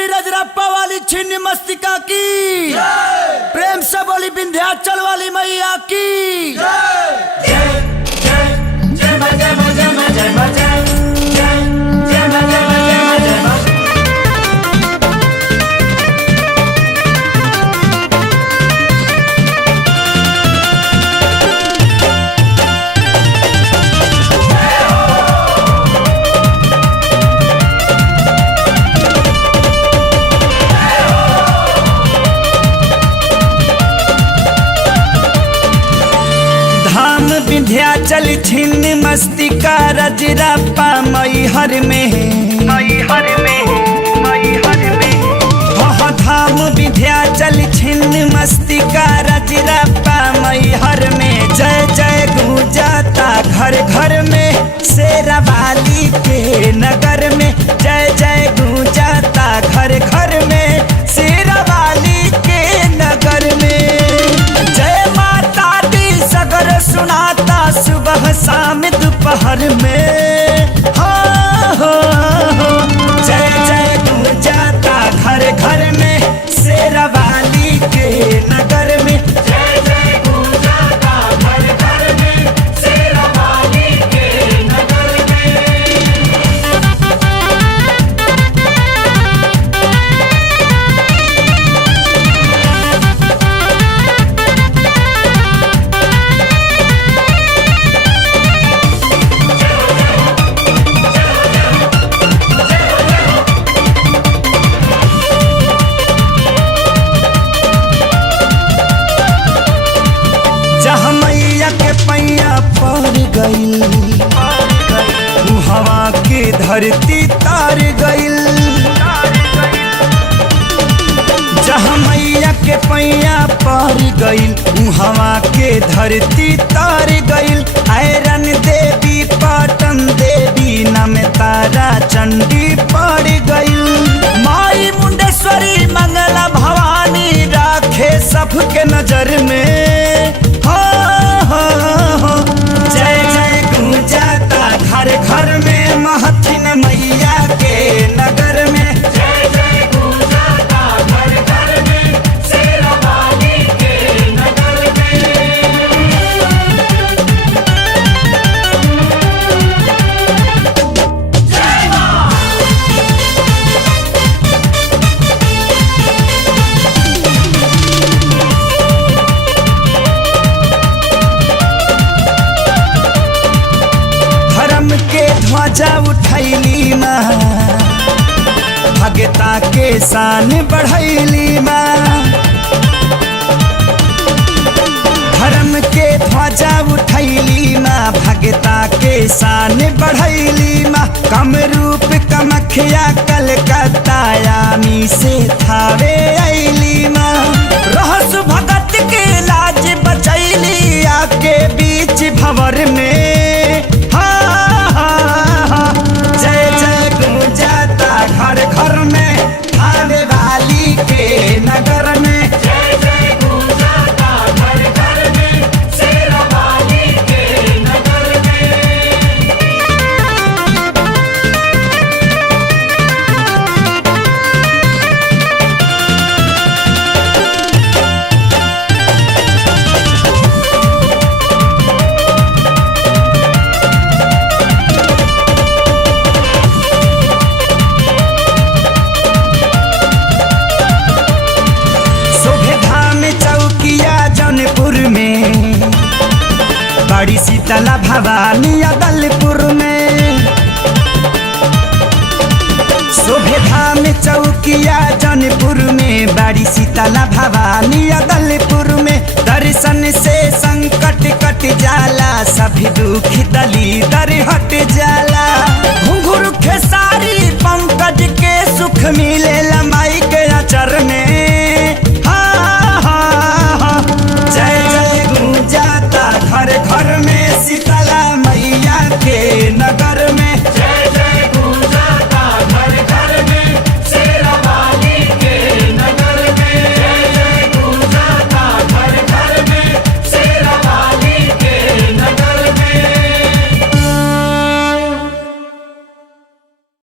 बोली रजरप्पा वाली छिन्न मस्तिका की, प्रेम से बोली विंध्याचल वाली मैया की। विंध्याचल छिन्न मस्तिका रजरप्पा मैहर में, मैहर में, मैहर में। हाँ धाम विंध्याचल छिन्न मस्तिका रजरप्पा मैहर में। जय जय गूंजाता घर घर में, शेरावाली के नगर में। जय जय गूंजाता घर घर में, शेरावाली के नगर में। जय माता दी सगर सुनाता सुबह शाम दोपहर में। हो जय जय गूंजाता घर घर में, शेरावाली के नगर में। जय जय गूंजाता घर घर में, शेरावाली के नगर में। जहाँ मैया के पैया पड़ गईल, हवा के धरती तार गईल। जहाँ मैया के पैया पड़ गईल, हवा के धरती तार गईल। आयरन देवी पाटन देवी नाम तारा चंडी पड़ गईल। माई मुंडेश्वरी मंगला भवानी राखे सबके नजर में। जय जय गूंजाता घर घर में, महथिन मैया के नगर में। जय जय गूंजाता घर घर में, शेरावाली के नगर में। जय मां। के ध्वजा उठैली माँ, भगता के शान बढ़ैली माँ। धर्म के ध्वजा उठैली माँ, भगता के शान बढ़ैली माँ। कम रूप कमखिया कलकत्ता यामी से थावे ऐली माँ। रहस भगत के लाज बचैली आके बीच भंवर में। जय जय गूंजाता घर घर में, थावे वाली के नगर में। जय जय गूंजाता घर घर में, शेरावाली के नगर में। बड़ी शीतला भवानी अदलपुर में। शोभे धाम चौकिया जौनपुर में, बड़ी शीतला भवानी अदलपुर में। दर्शन से संकट कट जाला, सभी दुख दलीदर हट जाला। घुंघरू खेसारी